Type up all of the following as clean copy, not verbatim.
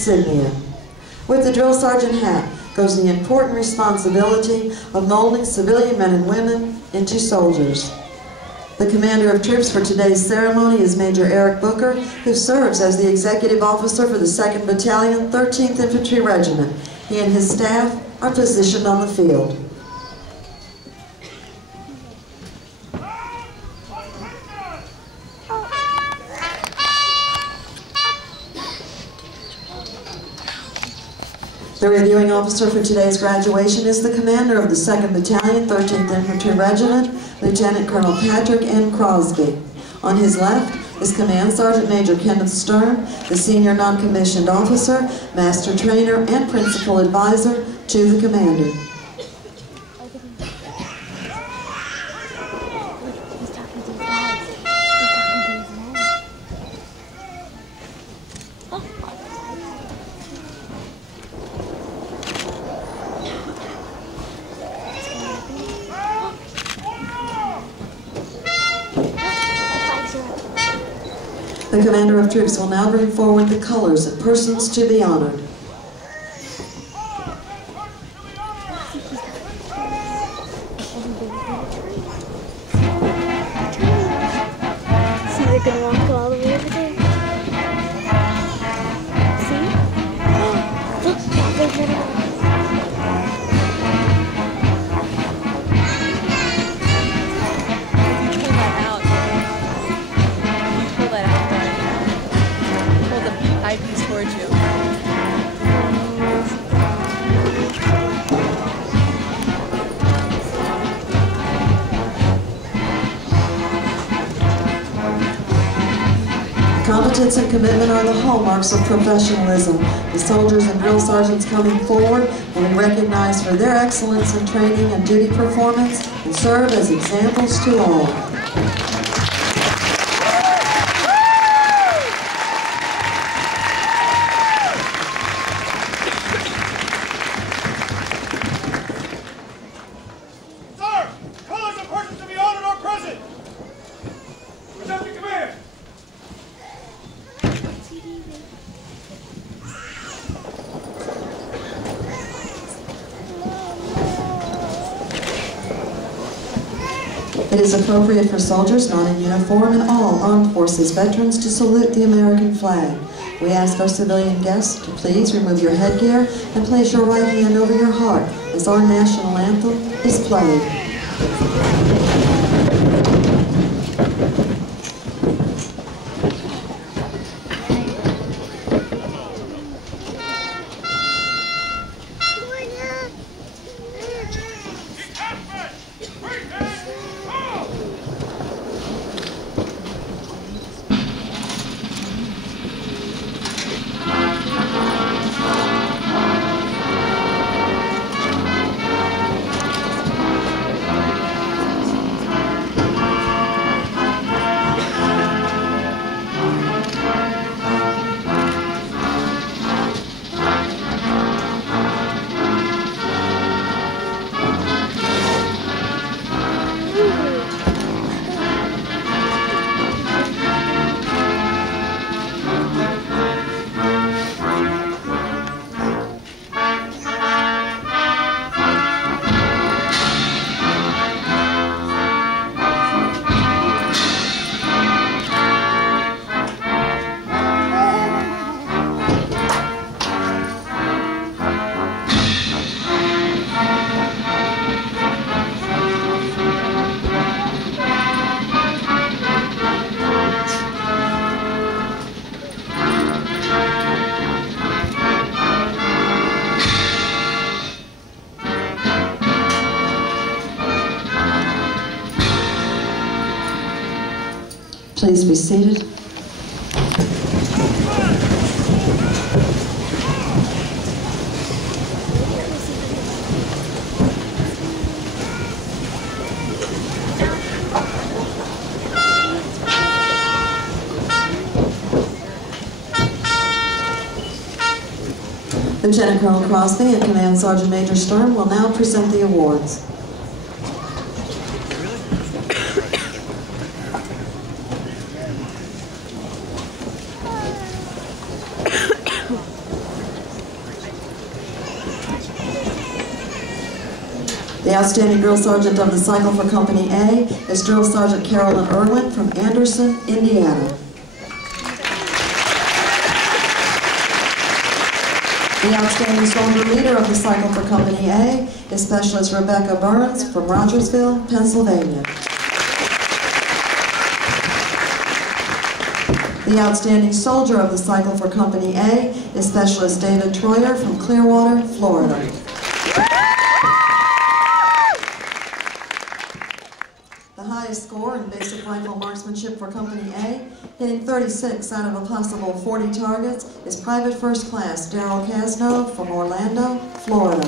insignia. With the drill sergeant hat goes the important responsibility of molding civilian men and women into soldiers. The commander of troops for today's ceremony is Major Eric Booker, who serves as the executive officer for the 2nd Battalion, 13th Infantry Regiment. He and his staff are positioned on the field. The reviewing officer for today's graduation is the commander of the 2nd Battalion, 13th Infantry Regiment, Lieutenant Colonel Patrick N. Crosby. On his left is Command Sergeant Major Kenneth Stern, the senior non-commissioned officer, master trainer, and principal advisor to the commander. The commander of troops will now bring forward the colors of persons to be honored. See, they're gonna walk all the way over there. See? Look, they're gonna. Eyepiece towards you. Competence and commitment are the hallmarks of professionalism. The soldiers and drill sergeants coming forward will be recognized for their excellence in training and duty performance and serve as examples to all. It is appropriate for soldiers not in uniform and all armed forces veterans to salute the American flag. We ask our civilian guests to please remove your headgear and place your right hand over your heart as our national anthem is played. Please be seated. Lieutenant Colonel Crosby and Command Sergeant Major Stern will now present the awards. The outstanding drill sergeant of the cycle for Company A is Drill Sergeant Carolyn Irwin from Anderson, Indiana. The outstanding soldier leader of the cycle for Company A is Specialist Rebecca Burns from Rogersville, Pennsylvania. The outstanding soldier of the cycle for Company A is Specialist David Troyer from Clearwater, Florida. The highest score in basic rifle marksmanship for Company A, hitting 36 out of a possible 40 targets, is Private First Class Daryl Casno from Orlando, Florida.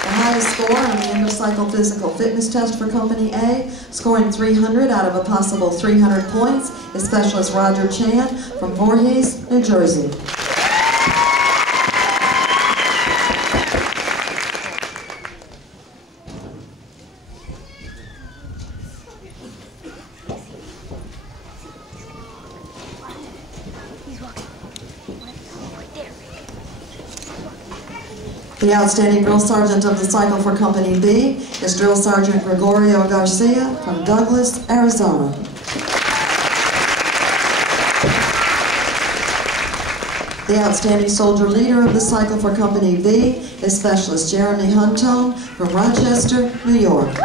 The highest score on the end-of-cycle physical fitness test for Company A, scoring 300 out of a possible 300 points, is Specialist Roger Chan from Voorhees, New Jersey. The outstanding drill sergeant of the cycle for Company B is Drill Sergeant Gregorio Garcia from Douglas, Arizona. The outstanding soldier leader of the cycle for Company B is Specialist Jeremy Huntone from Rochester, New York.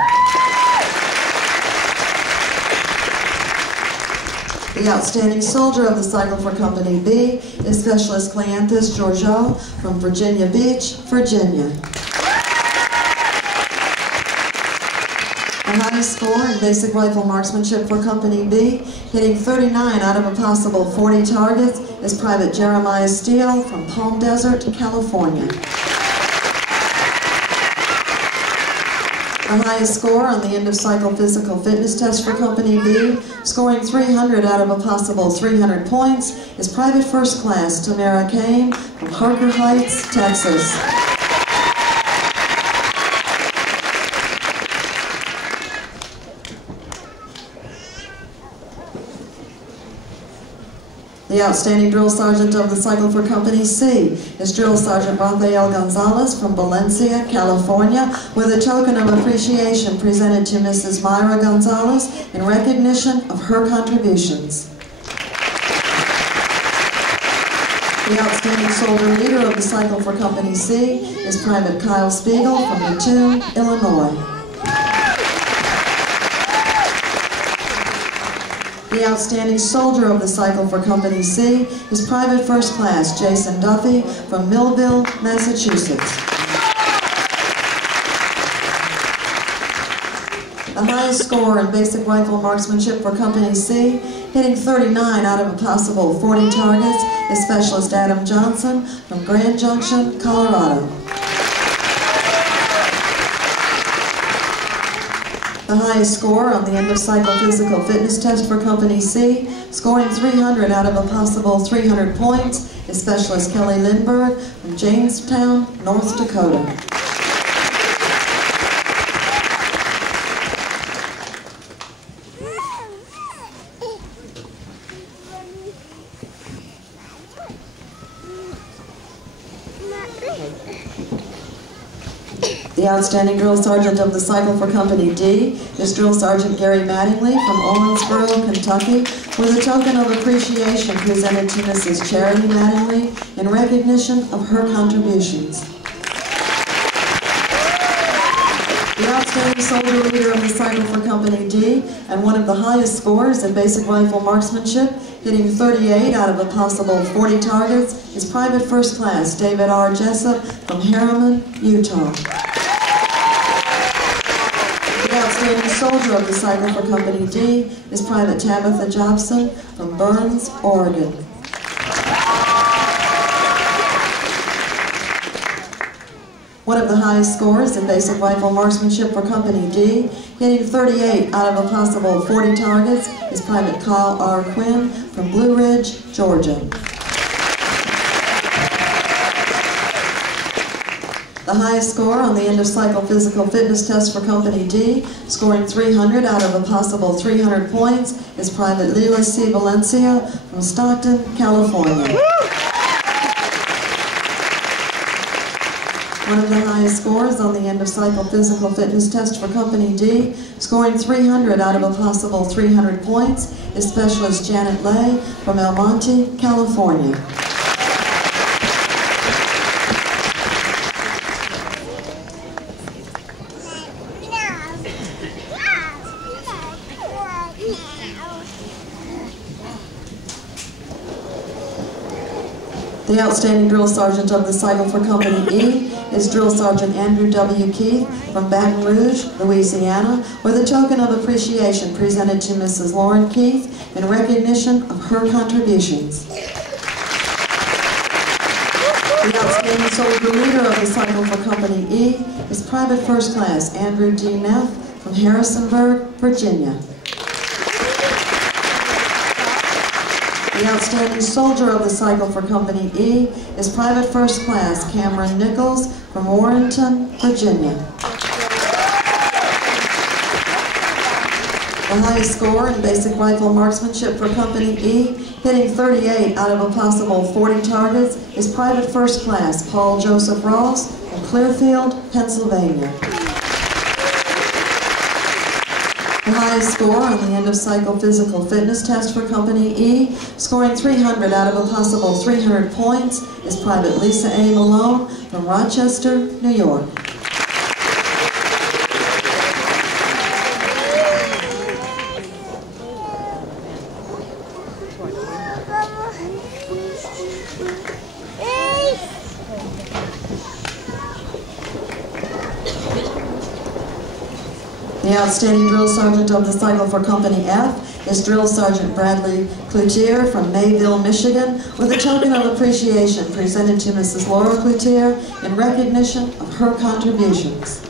The outstanding soldier of the cycle for Company B is Specialist Cleanthus Georgiou from Virginia Beach, Virginia. The highest score in basic rifle marksmanship for Company B, hitting 39 out of a possible 40 targets, is Private Jeremiah Steele from Palm Desert, California. The highest score on the end-of-cycle physical fitness test for Company B, scoring 300 out of a possible 300 points, is Private First Class Tamara Kane from Harker Heights, Texas. The outstanding drill sergeant of the cycle for Company C is Drill Sergeant Rafael Gonzalez from Valencia, California, with a token of appreciation presented to Mrs. Myra Gonzalez in recognition of her contributions. The outstanding soldier leader of the cycle for Company C is Private Kyle Spiegel from Mattoon, Illinois. The outstanding soldier of the cycle for Company C is Private First Class Jason Duffy from Millville, Massachusetts. The highest score in basic rifle marksmanship for Company C, hitting 39 out of a possible 40 targets, is Specialist Adam Johnson from Grand Junction, Colorado. The highest score on the end-of-cycle physical fitness test for Company C, scoring 300 out of a possible 300 points, is Specialist Kelly Lindbergh from Jamestown, North Dakota. The outstanding drill sergeant of the cycle for Company D is Drill Sergeant Gary Mattingly from Owensboro, Kentucky, with a token of appreciation presented to Mrs. Charity Mattingly in recognition of her contributions. The outstanding soldier leader of the cycle for Company D and one of the highest scores in basic rifle marksmanship, hitting 38 out of a possible 40 targets, is Private First Class David R. Jessup from Harriman, Utah. The outstanding soldier of the cycle for Company D is Private Tabitha Jobson from Burns, Oregon. One of the highest scores in basic rifle marksmanship for Company D, hitting 38 out of a possible 40 targets, is Private Kyle R. Quinn from Blue Ridge, Georgia. The highest score on the end-of-cycle physical fitness test for Company D, scoring 300 out of a possible 300 points, is Private Lila C. Valencia from Stockton, California. One of the highest on the end of cycle physical fitness test for Company D, scoring 300 out of a possible 300 points, is Specialist Janet Lay from El Monte, California. The outstanding drill sergeant of the cycle for Company E is Drill Sergeant Andrew W. Keith from Baton Rouge, Louisiana, with a token of appreciation presented to Mrs. Lauren Keith in recognition of her contributions. The outstanding soldier leader of the cycle for Company E is Private First Class Andrew D. Neff from Harrisonburg, Virginia. The outstanding soldier of the cycle for Company E is Private First Class Cameron Nichols from Warrenton, Virginia. The highest score in basic rifle marksmanship for Company E, hitting 38 out of a possible 40 targets, is Private First Class Paul Joseph Ross from Clearfield, Pennsylvania. The highest score on the end of cycle physical fitness test for Company E, scoring 300 out of a possible 300 points, is Private Lisa A. Malone from Rochester, New York. The outstanding drill sergeant of the cycle for Company F is Drill Sergeant Bradley Cloutier from Mayville, Michigan, with a token of appreciation presented to Mrs. Laura Cloutier in recognition of her contributions.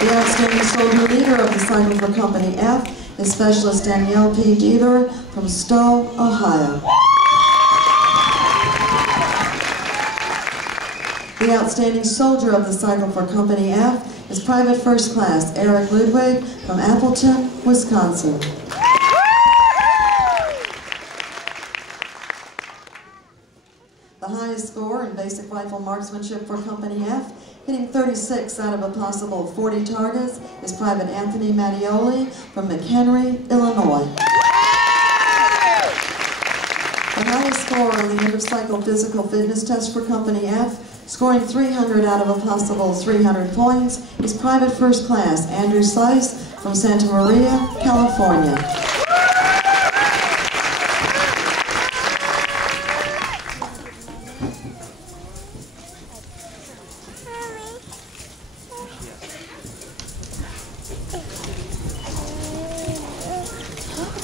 The outstanding soldier leader of the cycle for Company F is Specialist Danielle P. Deaver from Stowe, Ohio. The outstanding soldier of the cycle for Company F is Private First Class Eric Ludwig from Appleton, Wisconsin. The highest score in basic rifle marksmanship for Company F, hitting 36 out of a possible 40 targets, is Private Anthony Mattioli from McHenry, Illinois. The highest score on the end of cycle physical fitness test for Company F, scoring 300 out of a possible 300 points, is Private First Class Andrew Slice from Santa Maria, California.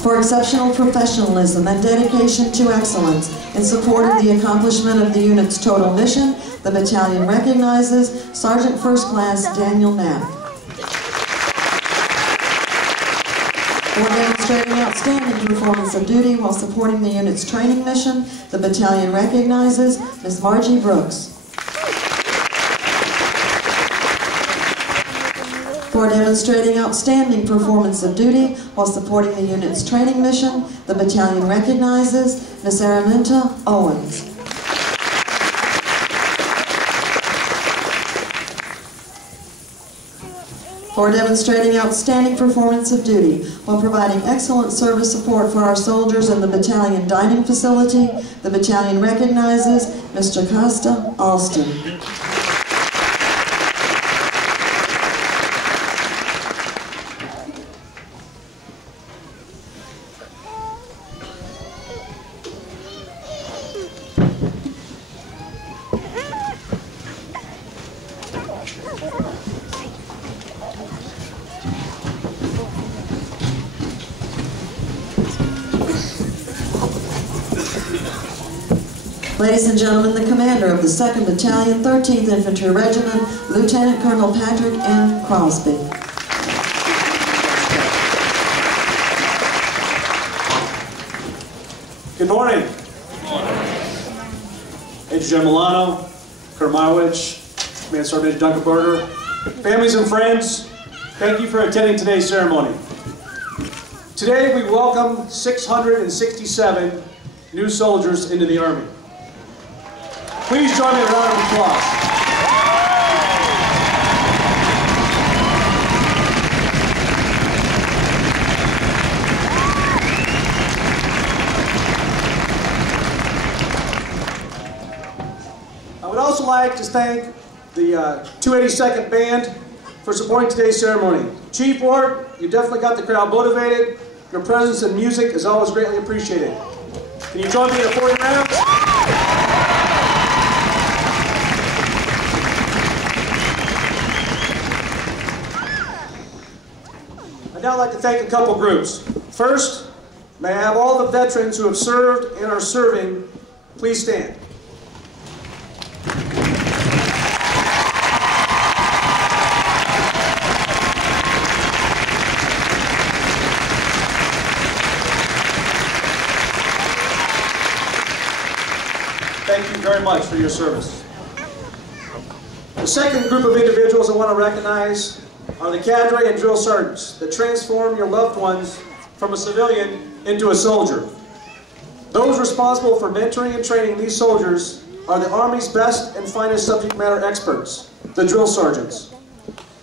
For exceptional professionalism and dedication to excellence in support of the accomplishment of the unit's total mission, the battalion recognizes Sergeant First Class Daniel Knapp. For demonstrating outstanding performance of duty while supporting the unit's training mission, the battalion recognizes Ms. Margie Brooks. For demonstrating outstanding performance of duty while supporting the unit's training mission, the battalion recognizes Ms. Araminta Owens. For demonstrating outstanding performance of duty while providing excellent service support for our soldiers in the battalion dining facility, the battalion recognizes Mr. Costa Alston. Ladies and gentlemen, the commander of the 2nd Battalion, 13th Infantry Regiment, Lieutenant Colonel Patrick N. Crosby. Good morning. Major General Milano, Colonel Marwich, Command Sergeant Major Dunkerberger, families and friends, thank you for attending today's ceremony. Today we welcome 667 new soldiers into the Army. Please join me in a round of applause. I would also like to thank the 282nd Band for supporting today's ceremony. Chief Ward, you definitely got the crowd motivated. Your presence and music is always greatly appreciated. Can you join me in 40 rounds? I'd now like to thank a couple groups. First, may I have all the veterans who have served and are serving please stand. Thank you very much for your service. The second group of individuals I want to recognize are the cadre and drill sergeants that transform your loved ones from a civilian into a soldier. Those responsible for mentoring and training these soldiers are the Army's best and finest subject matter experts, the drill sergeants.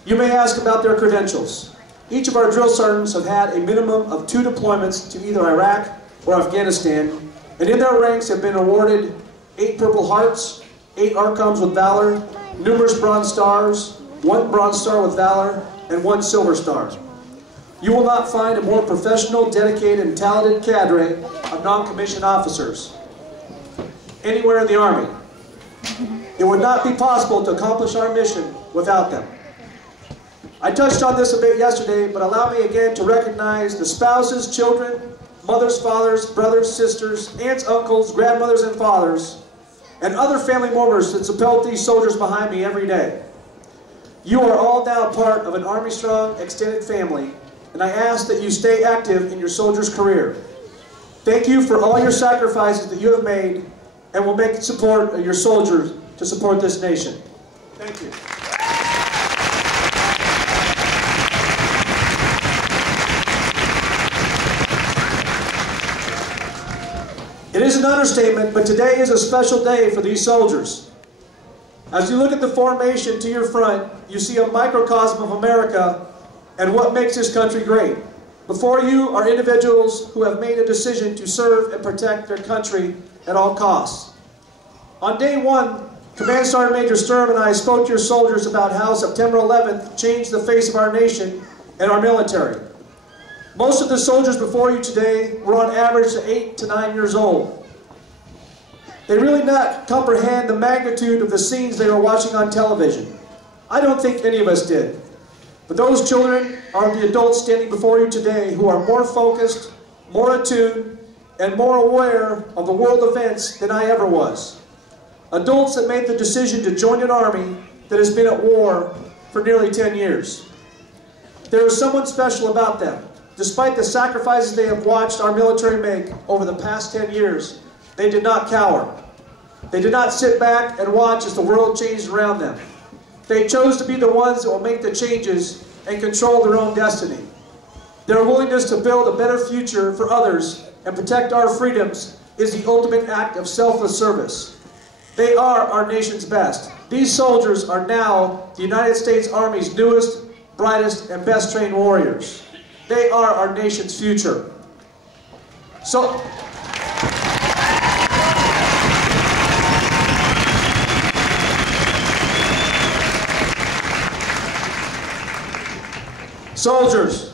You may ask about their credentials. Each of our drill sergeants have had a minimum of 2 deployments to either Iraq or Afghanistan, and in their ranks have been awarded 8 Purple Hearts, 8 Archons with Valor, numerous Bronze Stars, 1 Bronze Star with Valor, and 1 Silver Star. You will not find a more professional, dedicated, and talented cadre of non-commissioned officers anywhere in the Army. It would not be possible to accomplish our mission without them. I touched on this a bit yesterday, but allow me again to recognize the spouses, children, mothers, fathers, brothers, sisters, aunts, uncles, grandmothers, and fathers, and other family members that support these soldiers behind me every day. You are all now part of an Army Strong extended family, and I ask that you stay active in your soldier's career. Thank you for all your sacrifices that you have made and will make support of your soldiers to support this nation. Thank you. It is an understatement, but today is a special day for these soldiers. As you look at the formation to your front, you see a microcosm of America and what makes this country great. Before you are individuals who have made a decision to serve and protect their country at all costs. On day 1, Command Sergeant Major Sturm and I spoke to your soldiers about how September 11th changed the face of our nation and our military. Most of the soldiers before you today were on average 8 to 9 years old. They really not comprehend the magnitude of the scenes they were watching on television. I don't think any of us did. But those children are the adults standing before you today who are more focused, more attuned, and more aware of the world events than I ever was. Adults that made the decision to join an army that has been at war for nearly 10 years. There is someone special about them. Despite the sacrifices they have watched our military make over the past 10 years, they did not cower. They did not sit back and watch as the world changed around them. They chose to be the ones that will make the changes and control their own destiny. Their willingness to build a better future for others and protect our freedoms is the ultimate act of selfless service. They are our nation's best. These soldiers are now the United States Army's newest, brightest, and best trained warriors. They are our nation's future. Soldiers.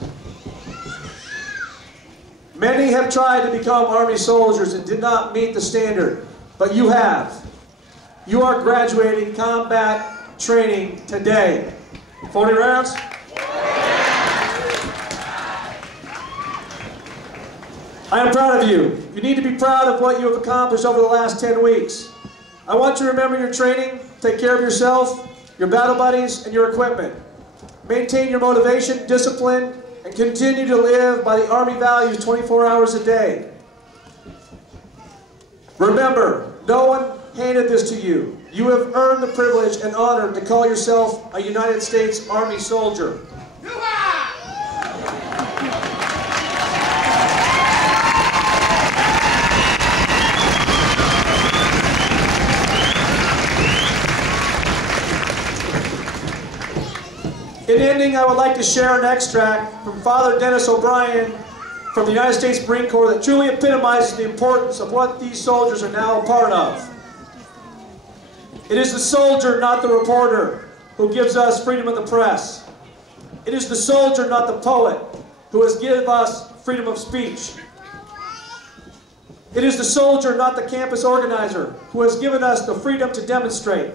Many have tried to become Army soldiers and did not meet the standard, but you have. You are graduating combat training today. 40 rounds? I am proud of you. You need to be proud of what you have accomplished over the last 10 weeks. I want you to remember your training, take care of yourself, your battle buddies, and your equipment. Maintain your motivation, discipline, and continue to live by the Army values 24 hours a day. Remember, no one handed this to you. You have earned the privilege and honor to call yourself a United States Army soldier. ending, I would like to share an extract from Father Dennis O'Brien from the United States Marine Corps that truly epitomizes the importance of what these soldiers are now a part of. It is the soldier, not the reporter, who gives us freedom of the press. It is the soldier, not the poet, who has given us freedom of speech. It is the soldier, not the campus organizer, who has given us the freedom to demonstrate.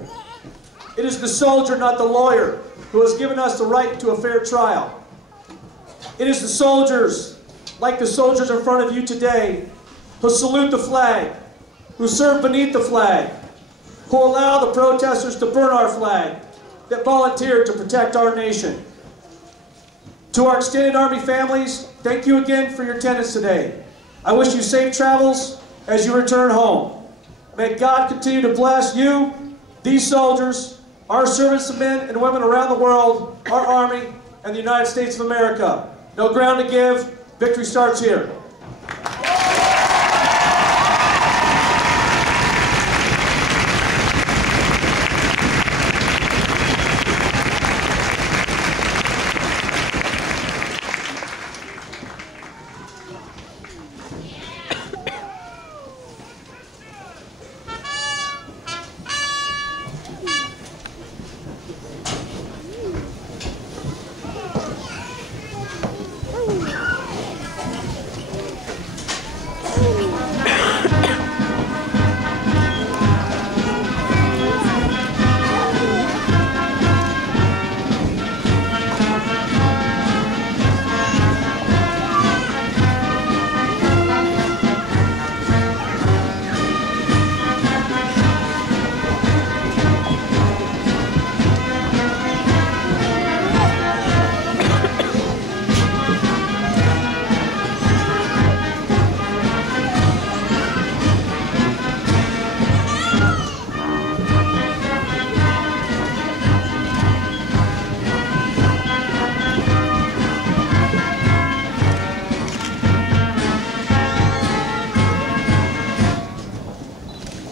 It is the soldier, not the lawyer, who has given us the right to a fair trial. It is the soldiers, like the soldiers in front of you today, who salute the flag, who serve beneath the flag, who allow the protesters to burn our flag, that volunteered to protect our nation. To our extended Army families, thank you again for your attendance today. I wish you safe travels as you return home. May God continue to bless you, these soldiers, our servicemen and women around the world, our Army, and the United States of America. No ground to give. Victory starts here.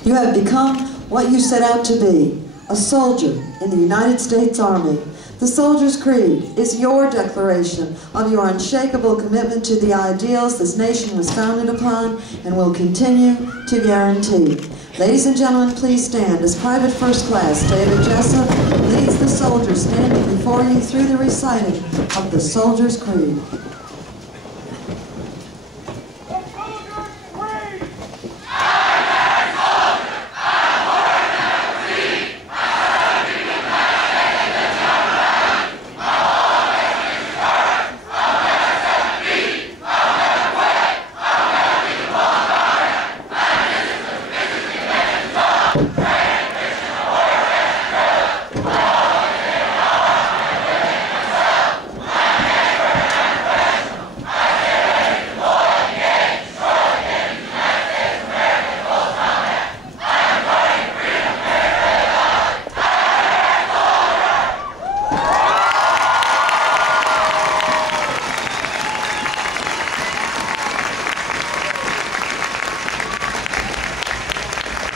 You have become what you set out to be, a soldier in the United States Army. The Soldier's Creed is your declaration of your unshakable commitment to the ideals this nation was founded upon and will continue to guarantee. Ladies and gentlemen, please stand as Private First Class David Jessup leads the soldiers standing before you through the reciting of the Soldier's Creed.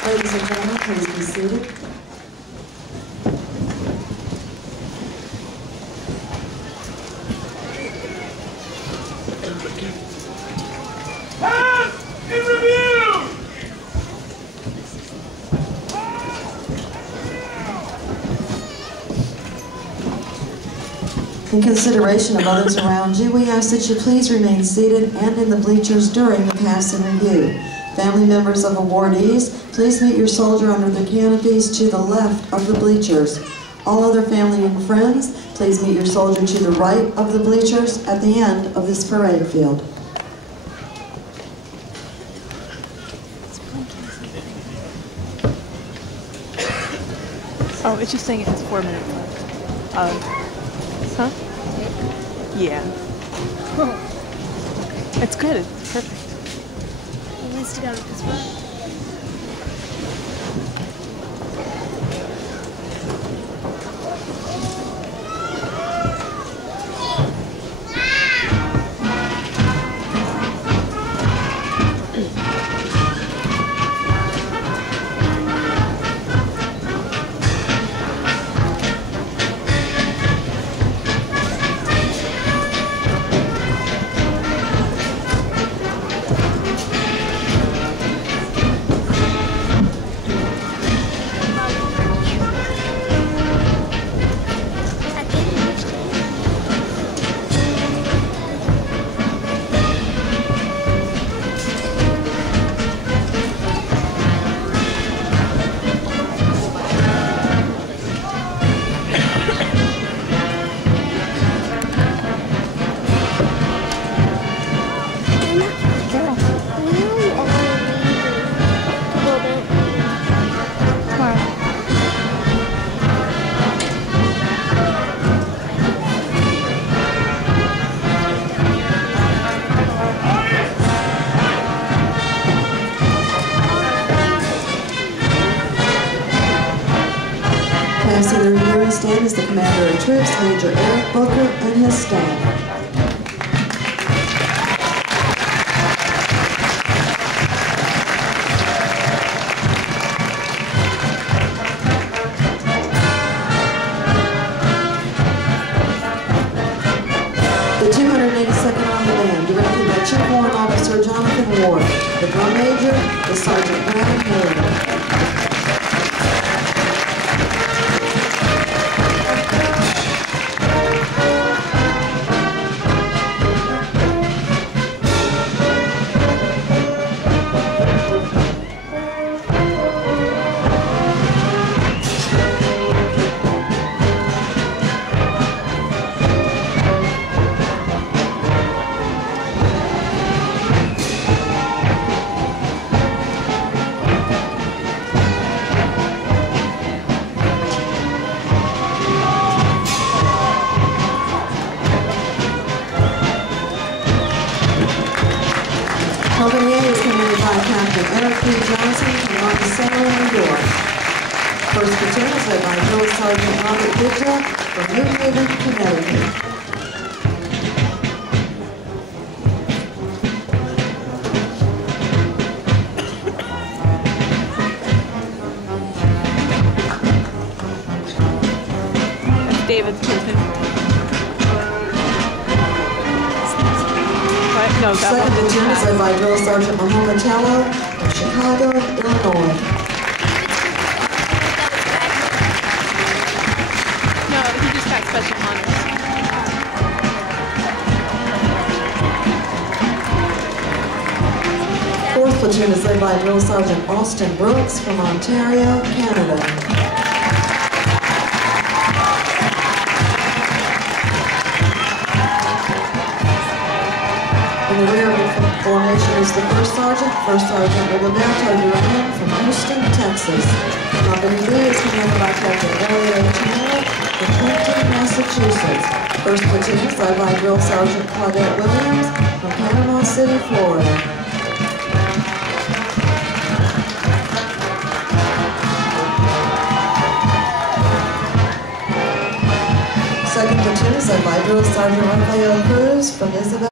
Ladies and gentlemen, please be seated. In review! In consideration of others around you, we ask that you please remain seated and in the bleachers during the pass and review. Family members of awardees, please meet your soldier under the canopies to the left of the bleachers. All other family and friends, please meet your soldier to the right of the bleachers at the end of this parade field. Oh, it's just saying it has 4 minutes left. Huh? Yeah. It's good. It's perfect. He needs to go with this one. to the reviewing stand is the Commander of Troops, Major Eric Booker, and his staff. The 282nd Army Band, directed by Chief Warrant Officer Jonathan Ward. The drum major is Sergeant Brad Miller. Company A is commanded by Captain Eric P. Johnson from Monticello, New York. First platoon is led by Drill Sergeant Robert Bidja from New Haven, Connecticut. David's platoon. No, that Second one platoon is led by Drill Sergeant Mahoma Tello from Chicago, Illinois. No, he just got special honors. Fourth platoon is led by Drill Sergeant Austin Brooks from Ontario, Canada. In the rear of the formation is the First Sergeant Roberto Duran from Houston, Texas. Company B is commanded by Captain Elliot O'Connell from Clinton, Massachusetts. First platoon is led by Drill Sergeant Claudette Williams from Panama City, Florida. Second platoon is led by Drill Sergeant Rafael Cruz from Isabel.